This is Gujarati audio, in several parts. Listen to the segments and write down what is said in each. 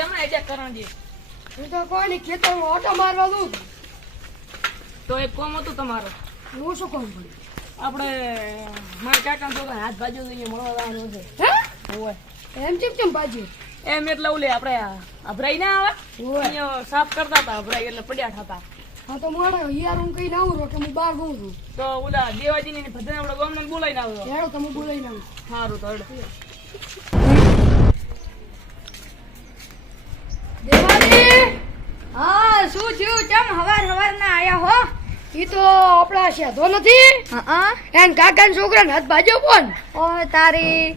કેમ જે કરણજી હું તો કોઈ નહીં ખેતર ઓટો મારવા દઉં તો એક કોમ હતું તમારું? હું શું કોમ પડ્યું? આપણે મારા કાકા તો હાથ બાજુ જોઈએ મળવા જવાનું છે. હે? એમ કેમ કેમ બાજુ? એમ એટલે ઓલે આપણે અભરાઈ ના આવે? સાફ કરતા હતા અભરાઈ એટલે પડ્યા થતા. હા તો મોડે યાર હું કઈ ના આવું કે હું બહાર ગઉં છું. તો ઓલા દેવાજી ની ભજન આપણે બોલાવી ને આવ્યો. હેડો તમે બોલાવી નાખો સારું તો હેડો. દેવાની હા શું ચમ હવાર હવાર ના આયા હો. ઈ તો આપણા શેધો નથી. હા એન કાકાના છોકરાને હાથ બાજ્યો કોણ? ઓય તારી.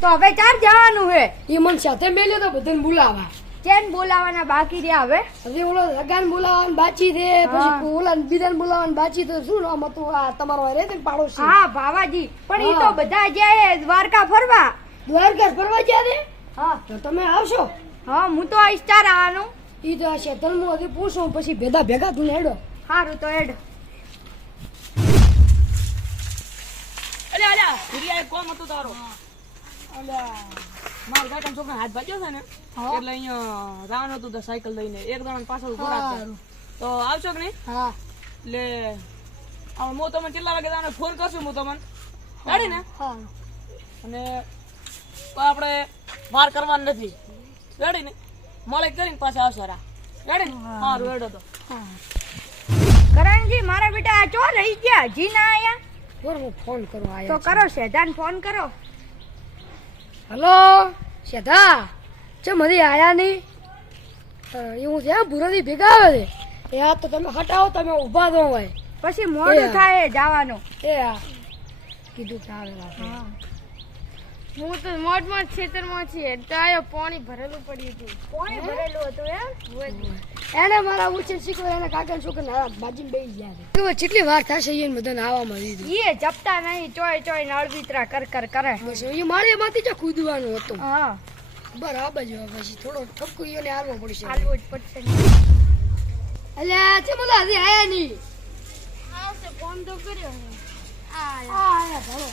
તો હવે ચાર જવાનું હે? ઈ મને સાથે મેલ્યો તો બધાને બોલાવા. ચેન બોલાવાના? બાકી રહ્યા હવે? હવે ઓલો લગાન બોલાવવાનું બાચી છે પછી ઓલા બીજાને બોલાવવાનું બાચી તો શું નામ હતું? આ તમારો આ ને પાડોશી? હા ભાવાજી. પણ ઈ તો બધા જાય દ્વારકા ફરવા. દ્વારકા ફરવા ગયા છે હા. તો તમે આવશો? હા હું તો આવીશ ચાર આવવાનું ઈ તો આ શેતલમાં હજી પૂછું પછી ભેગા ભેગા તું હેડો. સારું તો હેડ. અલે અલે ભૂરિયા કોમ હતો તારો? અલે માર ગાટમ છોકરા હાથ બાજ્યો છે ને? એટલે અહીંયા રાવણ હતું તો સાયકલ લઈને એક જણા પાછળ ઊભો રાખતા તો આવશો કે નહીં? હા. એટલે હવે હું તમને કેટલા વાગે તમને ફોન કરશું હું તમને? ગાડી ને? હા. અને તો આપણે વાર કરવાની નથી. ગાડી ને? મળે કરીને પાછા આવશો રા. રેડી ને સારું તો. કરણજી મારા બેટા આ ચો રહી ગયા? હજી ના આયા? બોર હું ફોન કરવા તો કરો શેજાન ફોન કરો. હલો શેધા? ચમ મરી આયા નહીં? એવું છે ભૂરાથી ભેગા આવે છે. એ આ તો તમે હટાવો તમે ઊભા દો હોય. પછી મોડું થાય જવાનું. એ આ. કીધું કે આવેલા છે હું તો મોટ મોટ ખેતરમાં છીએ તો આયો પાણી ભરેલું પડ્યું હતું પાણી ભરેલું હતું એમ એને મારા ઉછેર શીખવો એને કાકા છોકરા હાથ બાજી બે ગયા છે કેટલી વાર થશે એને બધાને આવવામાં દીધું એ જપતા નહીં ચોય ચોય નળબીતરા કર કર કરે બસ એ મારે માંથી જ કૂદવાનું હતું હા બરાબર જો પછી થોડો ઠપકો એને હાલવો પડશે હાલવું જ પડશે એટલે છે બધા હજી આયા નહીં આવશે ફોન તો કર્યો આ આયા ભણો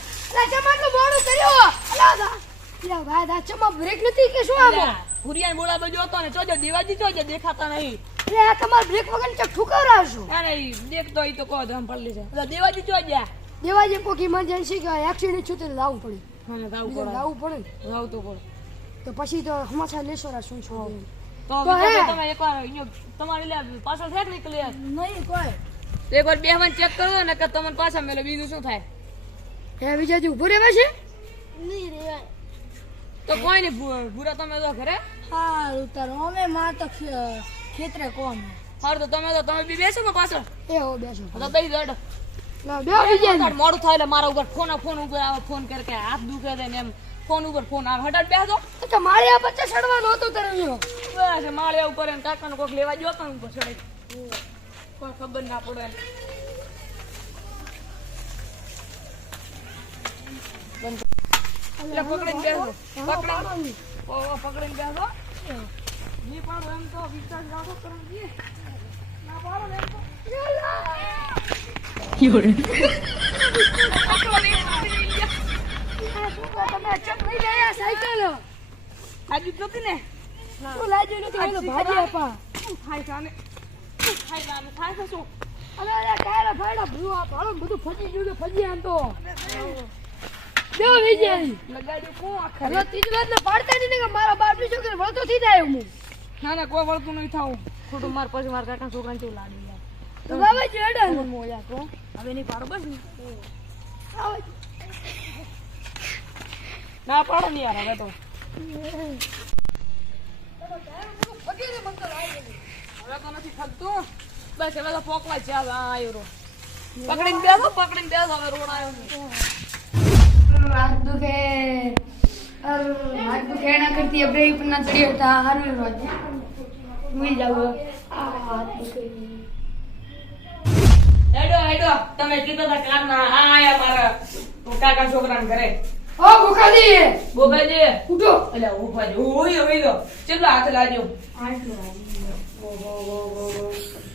ચમ આટલું મોડું કર્યો યા ભાઈ દા ચમા બ્રેક નથી કે શું આમાં? ભૂરિયા બોલા બાજુ હતો ને ચોજો દેવાજી ચોજો દેખાતા નહીં. એટલે આ બ્રેક વગર ચક ઠુકરાવશો અરે દેખતો ઈ તો કહો ધમ પડી છે દેવાજી ચોજ્યા દેવાજી કોક ઇમરજન્સી કે એક્સિડન્ટ થયું તો લાવવું પડે. મને જાવું પડે. લાવવું પડે ને. તો પડે. તો પછી તો હમાસા લેશો રા શું છો? તો તમે એકવાર અહીંયા તમારે લે પાછળ છે કે નહીં નહીં કોઈ. એકવાર બેહવાન ચેક કરો ને કે તમને પાછા મેલે બીજું શું થાય? હે વિજયજી ઊભો રહેવા છે? નહીં તો કોઈ નહીં ભૂરા તમે તો ઘરે? હારું તારો અમે માં તો ખેતરે કોણ સારું તો તમે તો તમે બી બેસો ને પાછળ. એ હો બેસો. તો તઈ તાર મોડું થાય એટલે મારા ઉપર ફોન ફોન ઉપર આવે ફોન કરે કે હાથ દુખે છે ને એમ. ફોન ઉપર ફોન આવે. હટાડ બેસો તો માળિયા પછી બચ્ચા ચડવાનું હતું તારે અહીંયા બસ માળિયા ઉપર એને કાકાનો કોક લેવા જો તો ઉપર ચડે કોઈ ખબર ના પડે એને. એટલે પકડીને બેસો પકડીને. પકડીને બેસો ની પાડો એમ તો વિશ્વાસ રાખો કરણજી. ના પાડો એમ તો. નહીં ગયા સાયકલ નથી ને? શું લાગ્યું નથી એનો ભાજી આપા. થાય સામે થાય છે થાય શું? અરે અરે કાયલા ભાઈડા ભૂવા ભાડો બધું ફજી ગયું તો ફજી આમ તો. દેવ વિજયજી લગાડ્યો કોણ ત્રીજી વાત ને પાડતા નહીં કે મારા બાપની છોકરી વળતો થઈ જાય હું ના ના કોઈ વળતું નહીં થાઉ ખોટું માર પછી મારા કાકા છોકરાને કેવું લાગે યાર. તો બાબા જેડા મોયા કો હવે નહીં પાડો બસ. ના પાડો નહીં યાર હવે તો. હવે તો નથી થકતું બસ હવે તો પોકવા હવે આવ્યો રો પકડીને બેસો પકડીને બેસો હવે રોડ આવ્યો હાથ દુખે હાથ દુખે, એના કરતી આપણે પણ ના ચડી હતા હારું રોજ મુઈ જાવ આ હાથ દુખે હેડો ઘરે. ઓ ભૂખાજી બોબાજી ઉઠો. એટલે ઊભા જો ઓય ઓય ગયો ચેટલો હાથ લાગ્યો?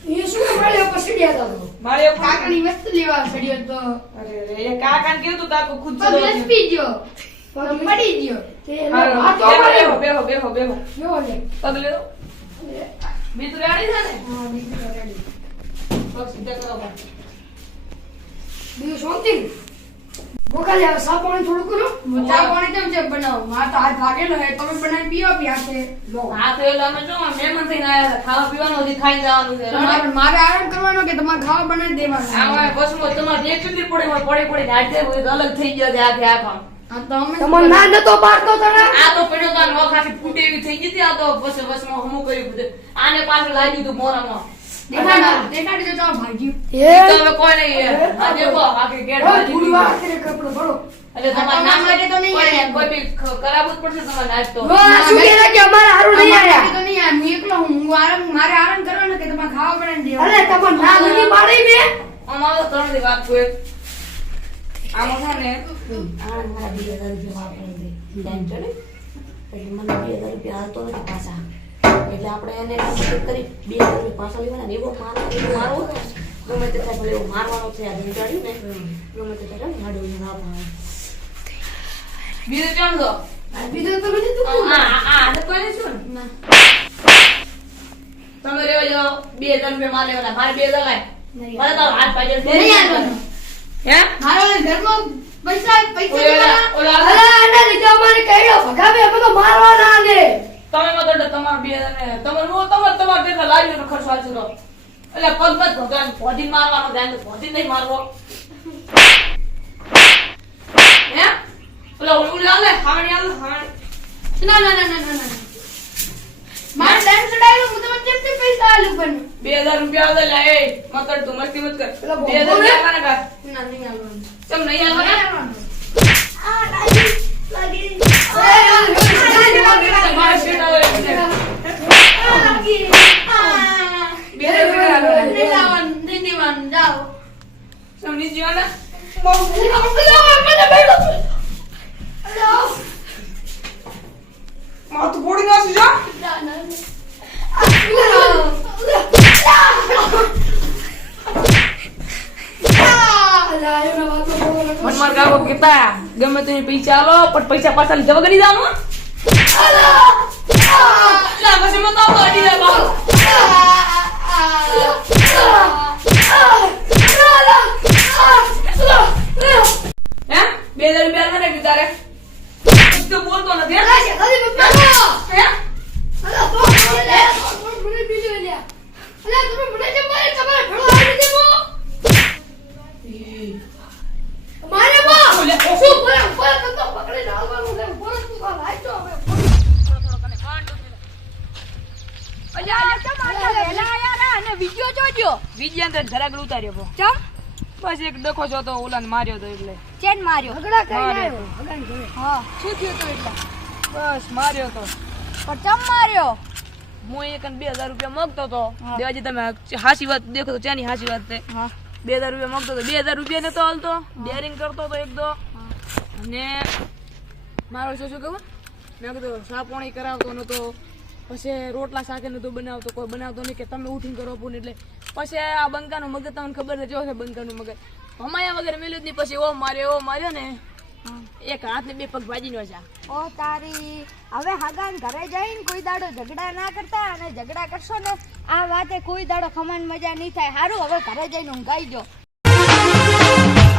એ શું મળ્યો પછી ગયા હતા મારે કાકાની વસ્તુ લેવા ચડ્યો તો. અરે રે એ કાકાને કીધું તું તાકો ખુદ તો બેસી ગયો. પડી ગયો. તે હાલો, હાથ બેહો. બેહો, બેહો, બેહો, બેહો. જો લે. પગ લેવો. બીજું રેડી છે ને? હા, બીજું તો ready. પગ સીધા કરો. બીજું શાંતિ મોકલી આવે સા પાણી થોડું કરો ચા પાણી કેમ છે બનાવો મારે તો હાથ ભાગેલો હે તમે બનાવી પીવો પ્યાસે હા, તો એટલે અમે જો મહેમાન થઈને હતા. ખાવા પીવાનું હજી ખાઈને જવાનું છે. મારે આરામ કરવાનો કે તમારે ખાવા બનાવી દેવાનો તમારે એક સુધી પડી હોય, પડી પડી હાથે અલગ થઈ ગયો છે આખે આખા. હા તો ના નતો પાડતો તને આ તો પડ્યો તો નોખ આખી ફૂટે એવી થઈ ગઈ હતી. આ તો બસ હમું કર્યું બધું. આને પાછળ લાગ્યું હતું મોરામાં. દેખાડી. દેખાડી. ભાગી એ તો હવે કોઈ નહીં. આ દેખો, આખી ગેટ બાજી થોડી ગઈ. કપડો ભરો એટલે તમારે નામ લાગે તો નહીં કોઈ- કોઈ બી ખ- પડશે તમારે નાચ તો. શું કહેતા કે અમારે હારું નહીં આયા તો નહીં આ હું એકલો હું હું આરામ મારે આરામ કરવાનો કે તમારે ખાવા પડે ને અરે તમને ના નથી પાડી મે અમારો ત્રણ દી વાત કોઈ. આમાં છે ને, આ મારા 2000 રૂપિયા વાપરી દે. ટેન્શન એટલે મને 2000 રૂપિયા નથી પાછા. એટલે આપણે એને કરી બે હજાર રૂપિયા પાછા લેવાના એવો માર એવો ગમે તે થાય ભલે એવો મારવાનો છે આ ડાઈમ ને ગમે તે થાય ને હાડો ના ભાવે. બીજું કેમ છો? બીજું તો બધું તું આ આ- કોઈને શું ને? તમે રેવા જાઓ બે હજાર રૂપિયા માર લેવાના મારે બે હજાર લાય મને હાથ પાછળ નહીં આલવાનો. હે મારો ઓલે પૈસા પૈસા ઓલા. ઓલા અરે આના લીધે અમારે કહેલો ભગાવે અમે તો મારવા ના દે તમે મત એટલે તમારા બે હજાર ને તમારે હું તમારે લાવ્યો ખર્ચો વાંચો તો એટલે પગ મત ભગવાન ભોધી મારવાનો ધ્યાન તો ભોધી નહીં મારવો હે ઓલા ઓલું લાલે હાવણી આલે હાવણી ના ના ના ના ના ના માર ટાઈમ ચડાવ્યો હું તમને કેમ કેમ પૈસા આલુ પણ 2000 રૂપિયા આલે લે એ તું મસ્તી મત કર પેલા બે હજાર બોમ્બો ને? રૂપિયા આપવાના કા ના નહીં આલવાનું ચમ નહીં આલવાનું. તમારા શેઠ આવે એટલે. બે હજાર રૂપિયા આપવાના. નહીં લાવવાનું, નહીં દેવાનું, જાઓ. ચમ નહીં જીવાના? માથું ફોડી નાખશું જો. મન માર કાકો કહેતા ગમે તે પૈસા આલો પણ પૈસા પાછા લીધા વગર નહીં જવાનું હો. લા, પછી મત આવતો અડી જાય બાપુ. હે બે હજાર રૂપિયા આલવાના કે તારે કશું તો બોલતો નથી હે? હે ઓલે, ઓછું. વિજ્ઞાન અંદર જરાક ઉતાર્યો પો. બસ એક ડખો છો તો ઓલાને માર્યો તો એટલે. ચેન માર્યો? ઝઘડા કરી આવ્યો. હા. શું થયું તો એટલે? બસ માર્યો તો. પણ ચમ માર્યો? હું એક બે હજાર રૂપિયા મગતો તો. દેવાજી તમે હાસી વાત દેખો તો ચાની હાસી વાત છે? બે હજાર રૂપિયા મગતો તો બે હજાર રૂપિયા નતો હાલતો. ડેરિંગ કરતો તો એક દો. અને મારો શું શું કહું મેં કીધું સાપોણી કરાવતો નતો. પછી રોટલા શાકે નતો બનાવતો. કોઈ બનાવતો નહીં કે તમે ઉઠીને કરો પૂને એટલે પછી આ બંકાનું મગજ તમને ખબર છે જો છે બંકાનું મગજ. હમાયા વગર મેલ્યું જ નહીં પછી ઓ માર્યો ઓ માર્યો ને. એક હાથ ને બે પગ ભાજીનો છે ઓ તારી હવે હગાન ઘરે જઈને કોઈ દાડો ઝઘડા ના કરતા અને ઝઘડા કરશો ને આ વાતે કોઈ દાડો ખમણ મજા નહીં થાય. સારું હવે ઘરે જઈને ઊંઘાઈ જો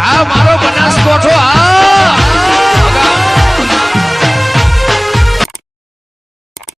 આ મારો બનાસકોઠો આ